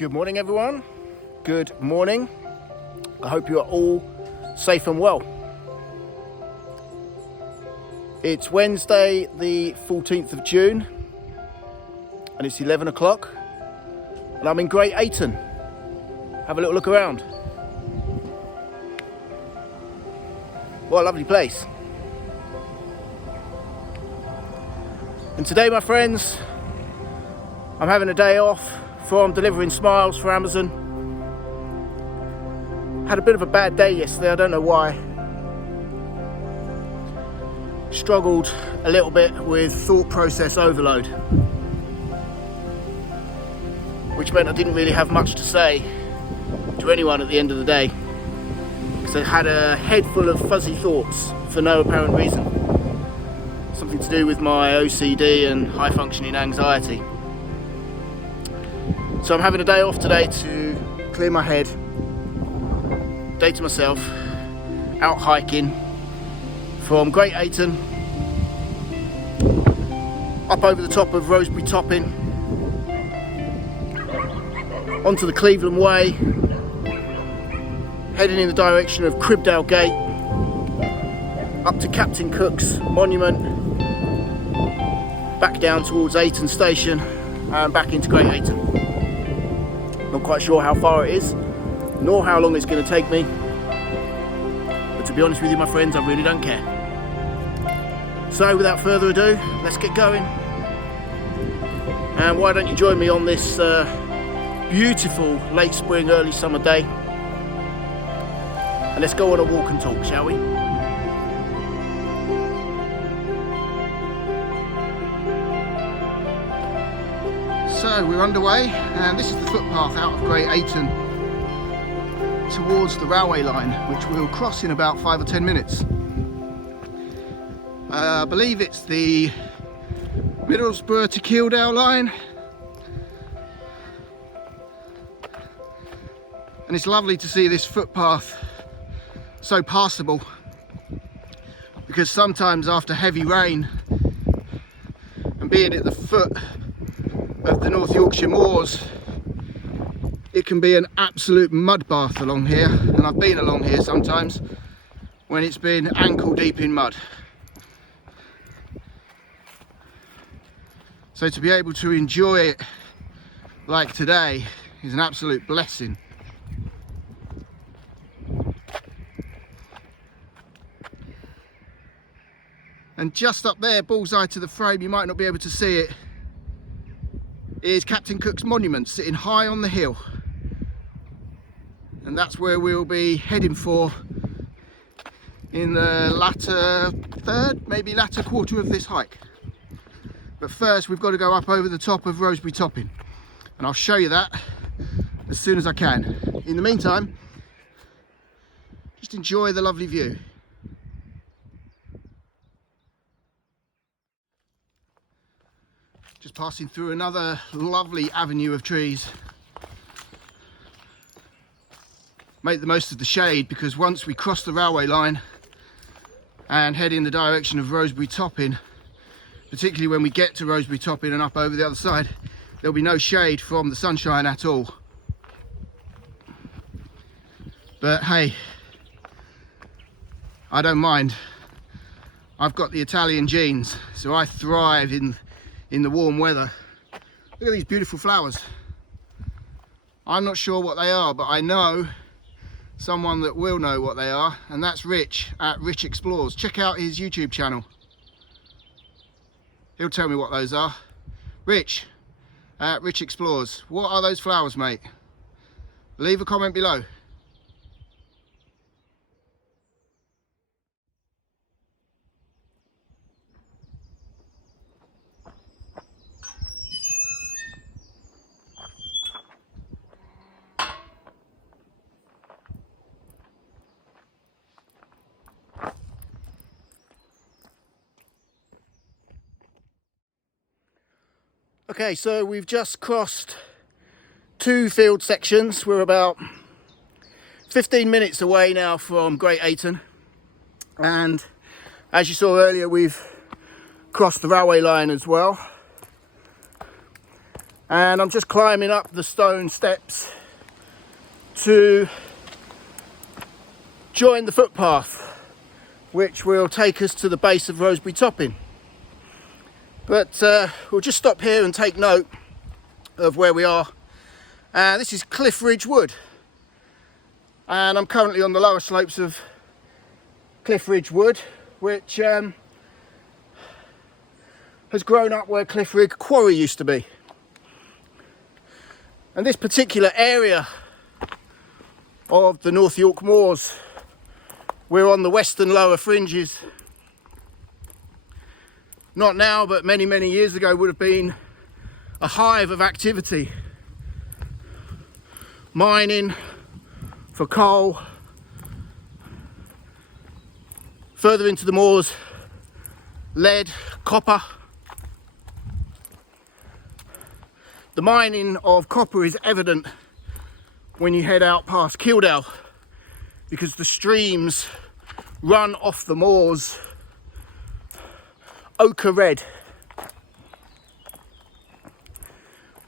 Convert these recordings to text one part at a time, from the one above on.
Good morning, everyone. Good morning. I hope you are all safe and well. It's Wednesday, the 14th of June, and it's 11 o'clock, and I'm in Great Ayton. Have a little look around. What a lovely place. And today, my friends, I'm having a day off from delivering smiles for Amazon. Had a bit of a bad day yesterday, I don't know why. Struggled a little bit with thought process overload, which meant I didn't really have much to say to anyone at the end of the day, because I had a head full of fuzzy thoughts for no apparent reason. Something to do with my OCD and high functioning anxiety. So I'm having a day off today to clear my head, day to myself, out hiking from Great Ayton up over the top of Roseberry Topping onto the Cleveland Way, heading in the direction of Gribdale Gate, up to Captain Cook's monument, back down towards Ayton Station and back into Great Ayton. Not quite sure how far it is, nor how long it's going to take me, but to be honest with you, my friends, I really don't care. So without further ado, let's get going. And why don't you join me on this beautiful late spring, early summer day, and let's go on a walk and talk, shall we? So we're underway, and this is the footpath out of Great Ayton towards the railway line, which we'll cross in about 5 or 10 minutes. I believe it's the Middlesbrough to Kildale line, and it's lovely to see this footpath so passable, because sometimes after heavy rain and being at the foot of the North Yorkshire moors, it can be an absolute mud bath along here, and I've been along here sometimes when it's been ankle deep in mud. So to be able to enjoy it like today is an absolute blessing. And just up there, bullseye to the frame, you might not be able to see it, is Captain Cook's monument sitting high on the hill, and that's where we'll be heading for in the latter third, maybe latter quarter of this hike. But first we've got to go up over the top of Roseberry Topping, and I'll show you that as soon as I can. In the meantime, just enjoy the lovely view. Just passing through another lovely avenue of trees. Make the most of the shade, because once we cross the railway line and head in the direction of Roseberry Topping, particularly when we get to Roseberry Topping and up over the other side, there'll be no shade from the sunshine at all. But hey, I don't mind. I've got the Italian genes, so I thrive in the warm weather. Look at these beautiful flowers. I'm not sure what they are, but I know someone that will know what they are, and that's Rich at Rich Explores. Check out his YouTube channel. He'll tell me what those are. Rich at Rich Explores. What are those flowers, mate? Leave a comment below. Okay, so we've just crossed 2 field sections. We're about 15 minutes away now from Great Ayton, and as you saw earlier, we've crossed the railway line as well. And I'm just climbing up the stone steps to join the footpath, which will take us to the base of Roseberry Topping. But we'll just stop here and take note of where we are. This is Cliff Ridge Wood, and I'm currently on the lower slopes of Cliff Ridge Wood, which has grown up where Rig Quarry used to be. And this particular area of the North York Moors, we're on the western lower fringes. Not now, but many, many years ago would have been a hive of activity. Mining for coal. Further into the moors, lead, copper. The mining of copper is evident when you head out past Gribdale, because the streams run off the moors ochre red.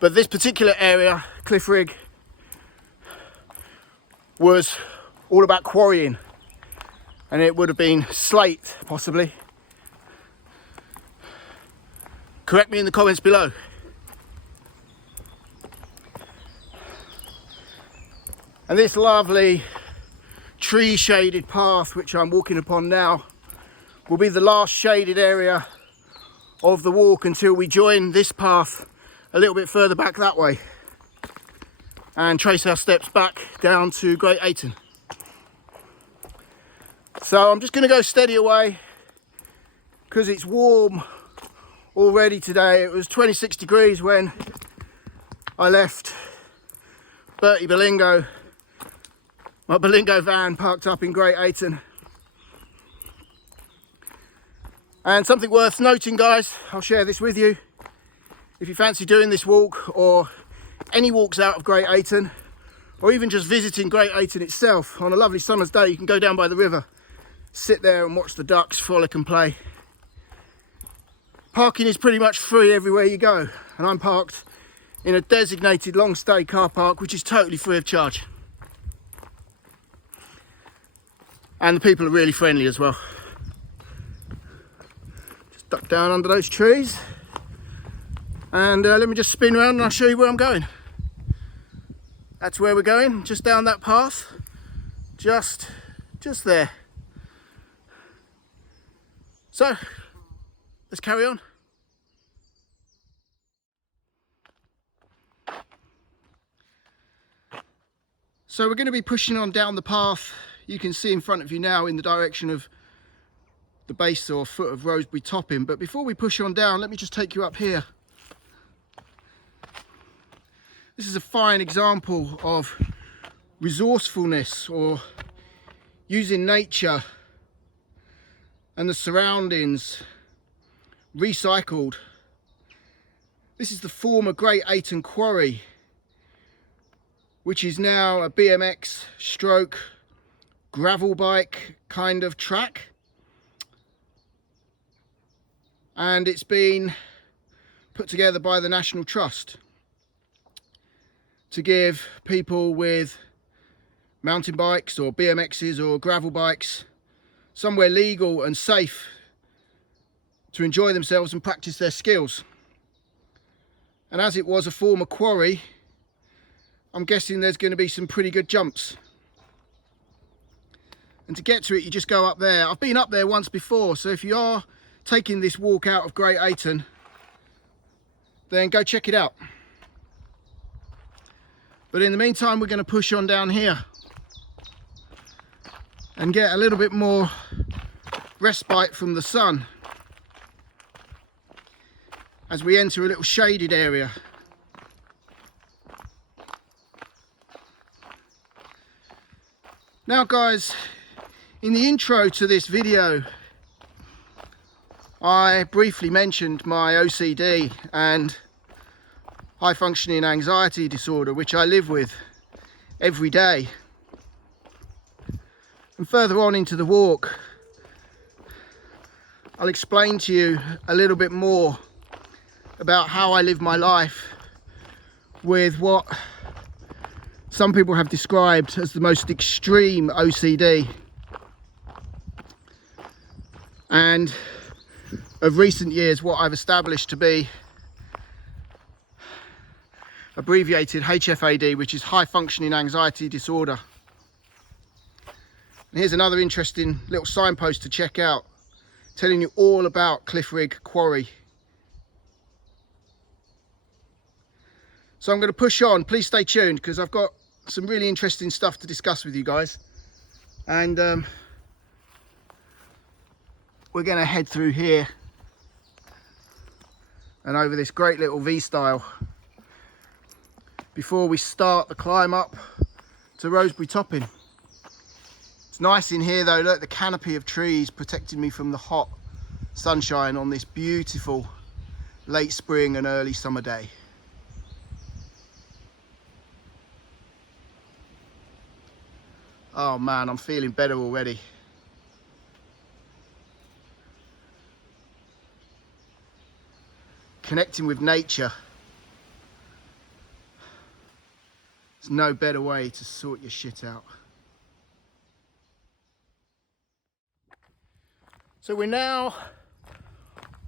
But this particular area, Cliff Rig, was all about quarrying, and it would have been slate, possibly. Correct me in the comments below. And this lovely tree shaded path which I'm walking upon now will be the last shaded area of the walk until we join this path a little bit further back that way and trace our steps back down to Great Ayton. So I'm just going to go steady away because it's warm already today. It was 26 degrees when I left Bertie Bolingo, my Bolingo van parked up in Great Ayton. And something worth noting, guys, I'll share this with you. If you fancy doing this walk or any walks out of Great Ayton, or even just visiting Great Ayton itself on a lovely summer's day, you can go down by the river, sit there and watch the ducks frolic and play. Parking is pretty much free everywhere you go, and I'm parked in a designated long stay car park which is totally free of charge. And the people are really friendly as well. Just duck down under those trees. And let me just spin around and I'll show you where I'm going. That's where we're going, just down that path. Just there. So, let's carry on. So we're going to be pushing on down the path you can see in front of you now in the direction of the base or foot of Roseberry Topping. But before we push on down, let me just take you up here. This is a fine example of resourcefulness, or using nature and the surroundings recycled. This is the former Great Ayton quarry, which is now a BMX stroke gravel bike kind of track, and it's been put together by the National Trust to give people with mountain bikes or BMXs or gravel bikes somewhere legal and safe to enjoy themselves and practice their skills. And as it was a former quarry, I'm guessing there's going to be some pretty good jumps. And to get to it, you just go up there. I've been up there once before, so if you are taking this walk out of Great Ayton, then go check it out. But in the meantime, we're going to push on down here and get a little bit more respite from the sun as we enter a little shaded area. Now guys, in the intro to this video, I briefly mentioned my OCD and high functioning anxiety disorder, which I live with every day. And further on into the walk, I'll explain to you a little bit more about how I live my life with what some people have described as the most extreme OCD, and of recent years what I've established to be abbreviated HFAD, which is high functioning anxiety disorder. And here's another interesting little signpost to check out, telling you all about Rig Quarry. So I'm going to push on. Please stay tuned, because I've got some really interesting stuff to discuss with you guys. And we're going to head through here and over this great little V-style before we start the climb up to Roseberry Topping. It's nice in here though. Look, the canopy of trees protecting me from the hot sunshine on this beautiful late spring and early summer day. Oh man, I'm feeling better already. Connecting with nature. There's no better way to sort your shit out. So we're now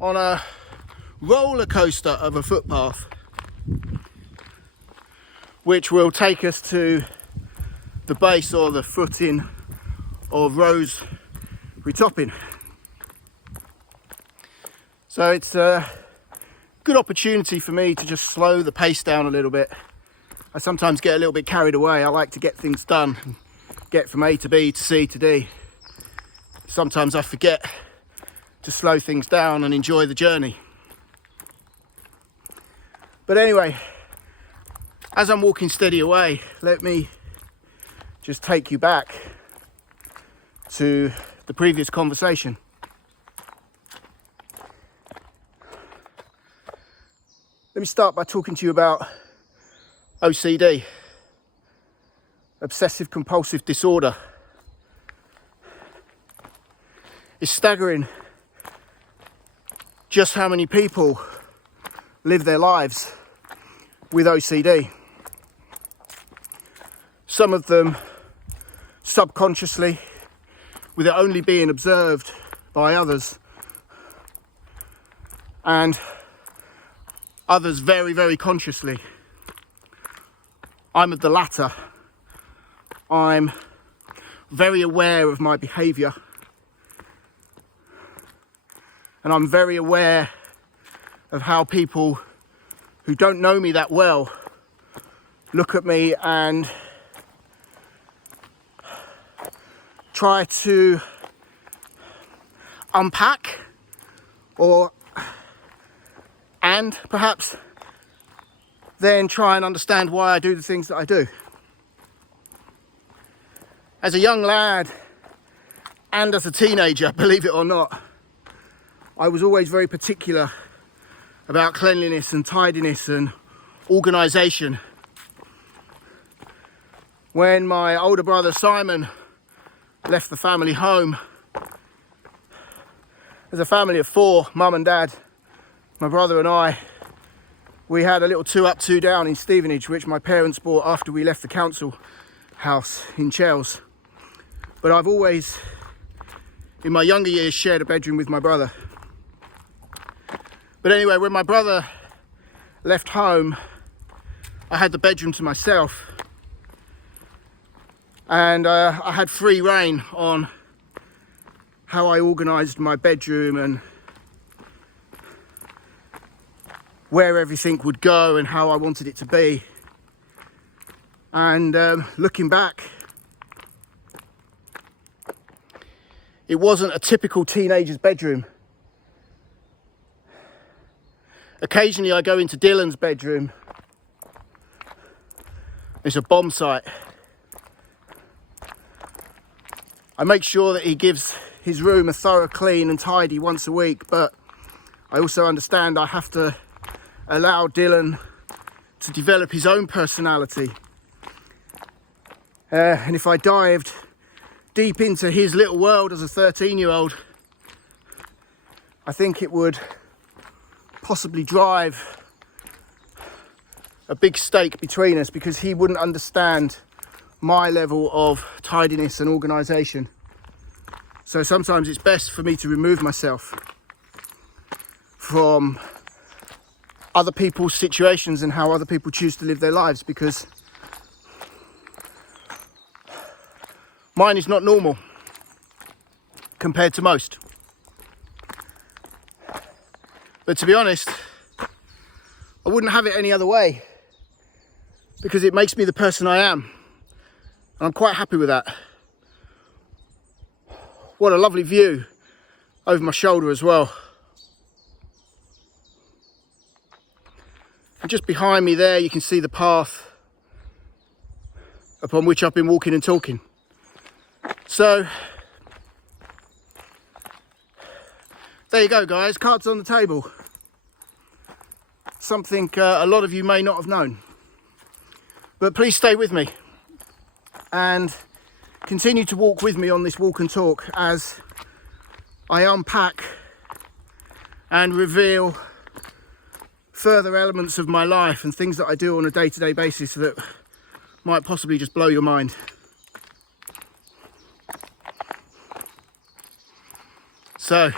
on a roller coaster of a footpath, which will take us to the base or the footing of Roseberry Topping. So it's a good opportunity for me to just slow the pace down a little bit. I sometimes get a little bit carried away. I like to get things done, get from A to B to C to D. Sometimes I forget to slow things down and enjoy the journey. But anyway, as I'm walking steady away, let me just take you back to the previous conversation. Let me start by talking to you about OCD, Obsessive Compulsive Disorder. It's staggering just how many people live their lives with OCD. Some of them subconsciously, with it only being observed by others, and others very, very consciously. I'm of the latter. I'm very aware of my behaviour, and I'm very aware of how people who don't know me that well look at me and try to unpack and perhaps then try and understand why I do the things that I do. As a young lad and as a teenager, believe it or not, I was always very particular about cleanliness and tidiness and organisation. When my older brother Simon left the family home, as a family of four, mum and dad, my brother and I, we had a little 2 up, 2 down in Stevenage, which my parents bought after we left the council house in Chels. But I've always, in my younger years, shared a bedroom with my brother. But anyway, when my brother left home, I had the bedroom to myself. And I had free rein on how I organised my bedroom and where everything would go and how I wanted it to be. And looking back, it wasn't a typical teenager's bedroom. Occasionally I go into Dylan's bedroom. It's a bomb site. I make sure that he gives his room a thorough clean and tidy once a week, but I also understand I have to allow Dylan to develop his own personality. And if I dived deep into his little world as a 13-year-old, I think it would possibly drive a big stake between us because he wouldn't understand my level of tidiness and organisation. So sometimes it's best for me to remove myself from other people's situations and how other people choose to live their lives, because mine is not normal compared to most. But to be honest, I wouldn't have it any other way, because it makes me the person I am. And I'm quite happy with that. What a lovely view over my shoulder as well. And just behind me there, you can see the path upon which I've been walking and talking. So, there you go, guys, cards on the table. Something a lot of you may not have known. But please stay with me and continue to walk with me on this walk and talk as I unpack and reveal further elements of my life and things that I do on a day-to-day basis that might possibly just blow your mind. So,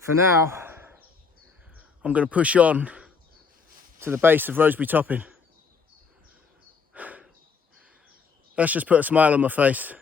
for now, I'm going to push on to the base of Roseberry Topping. Let's just put a smile on my face.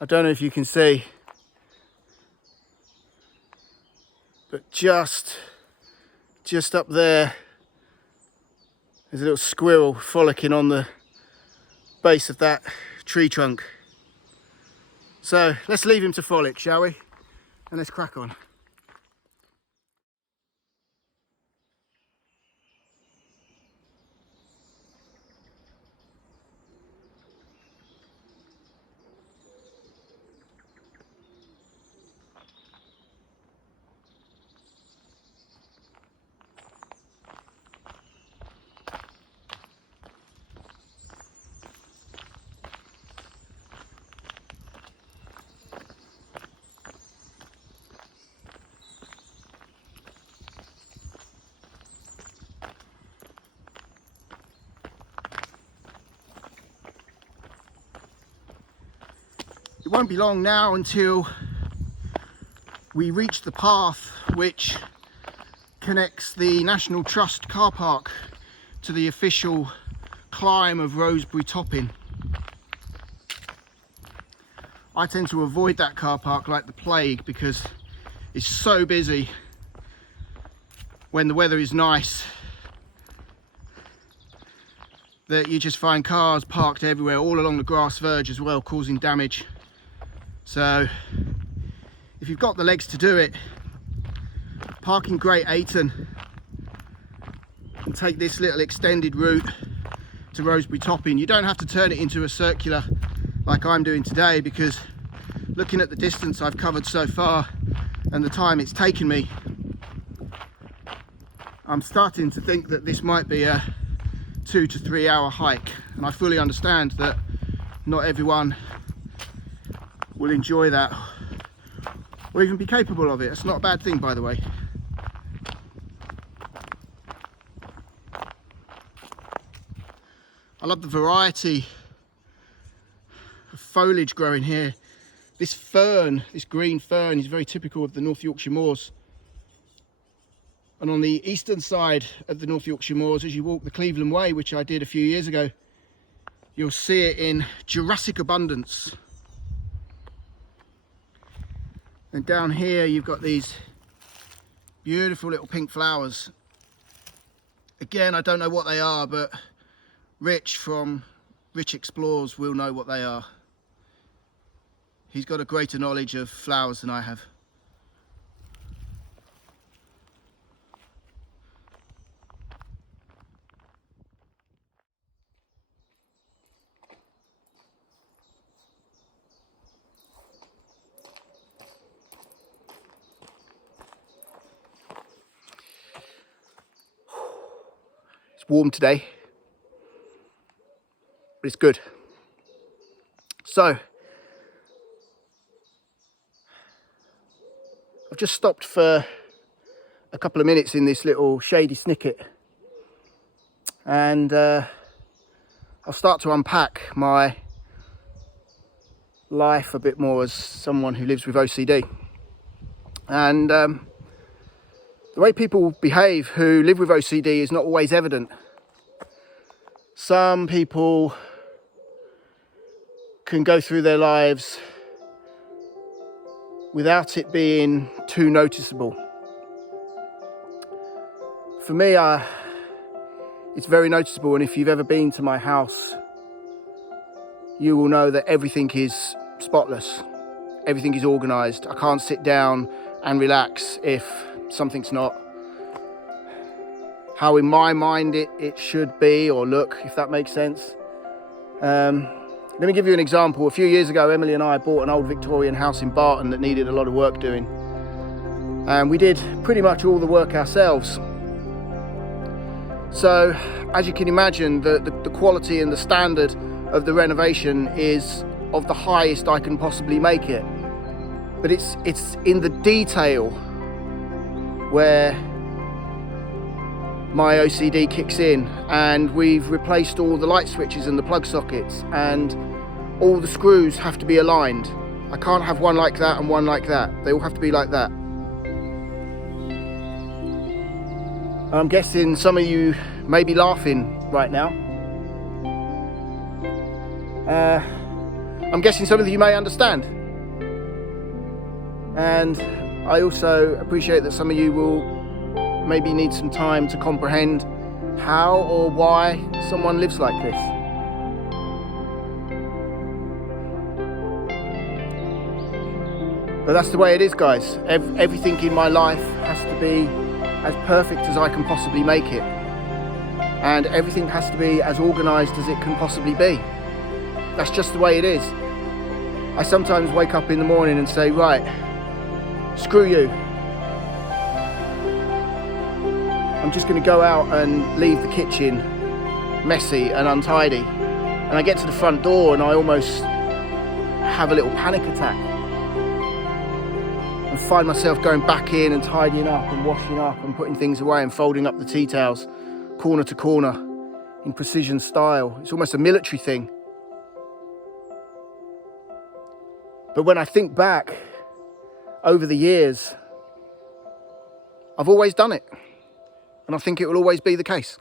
I don't know if you can see, but just up there, there's a little squirrel frolicking on the base of that tree trunk. So let's leave him to frolic, shall we? And let's crack on. It won't be long now until we reach the path which connects the National Trust car park to the official climb of Roseberry Topping. I tend to avoid that car park like the plague because it's so busy when the weather is nice that you just find cars parked everywhere, all along the grass verge as well, causing damage. So if you've got the legs to do it, park in Great Ayton and take this little extended route to Roseberry Topping. You don't have to turn it into a circular like I'm doing today, because looking at the distance I've covered so far and the time it's taken me, I'm starting to think that this might be a 2 to 3 hour hike, and I fully understand that not everyone will enjoy that or even be capable of it. It's not a bad thing, by the way. I love the variety of foliage growing here. This fern, this green fern, is very typical of the North Yorkshire moors. And on the eastern side of the North Yorkshire moors, as you walk the Cleveland Way, which I did a few years ago, you'll see it in Jurassic abundance. And down here you've got these beautiful little pink flowers. Again, I don't know what they are, but Rich from Rich Explores will know what they are. He's got a greater knowledge of flowers than I have. It's warm today, but it's good. So, I've just stopped for a couple of minutes in this little shady snicket, and I'll start to unpack my life a bit more as someone who lives with OCD. And the way people behave who live with OCD is not always evident. Some people can go through their lives without it being too noticeable. For me, it's very noticeable, and if you've ever been to my house, you will know that everything is spotless. Everything is organised. I can't sit down and relax if something's not how in my mind it should be or look, if that makes sense. Let me give you an example. A few years ago, Emily and I bought an old Victorian house in Barton that needed a lot of work doing. And we did pretty much all the work ourselves. So, as you can imagine, the quality and the standard of the renovation is of the highest I can possibly make it. But it's in the detail where my OCD kicks in, and we've replaced all the light switches and the plug sockets, and all the screws have to be aligned. I can't have one like that and one like that. They all have to be like that. I'm guessing some of you may be laughing right now. I'm guessing some of you may understand. And I also appreciate that some of you will maybe need some time to comprehend how or why someone lives like this. But that's the way it is, guys. Everything in my life has to be as perfect as I can possibly make it. And everything has to be as organised as it can possibly be. That's just the way it is. I sometimes wake up in the morning and say, right, screw you. I'm just going to go out and leave the kitchen messy and untidy. And I get to the front door and I almost have a little panic attack. And find myself going back in and tidying up and washing up and putting things away and folding up the tea towels corner to corner in precision style. It's almost a military thing. But when I think back over the years, I've always done it. And I think it will always be the case.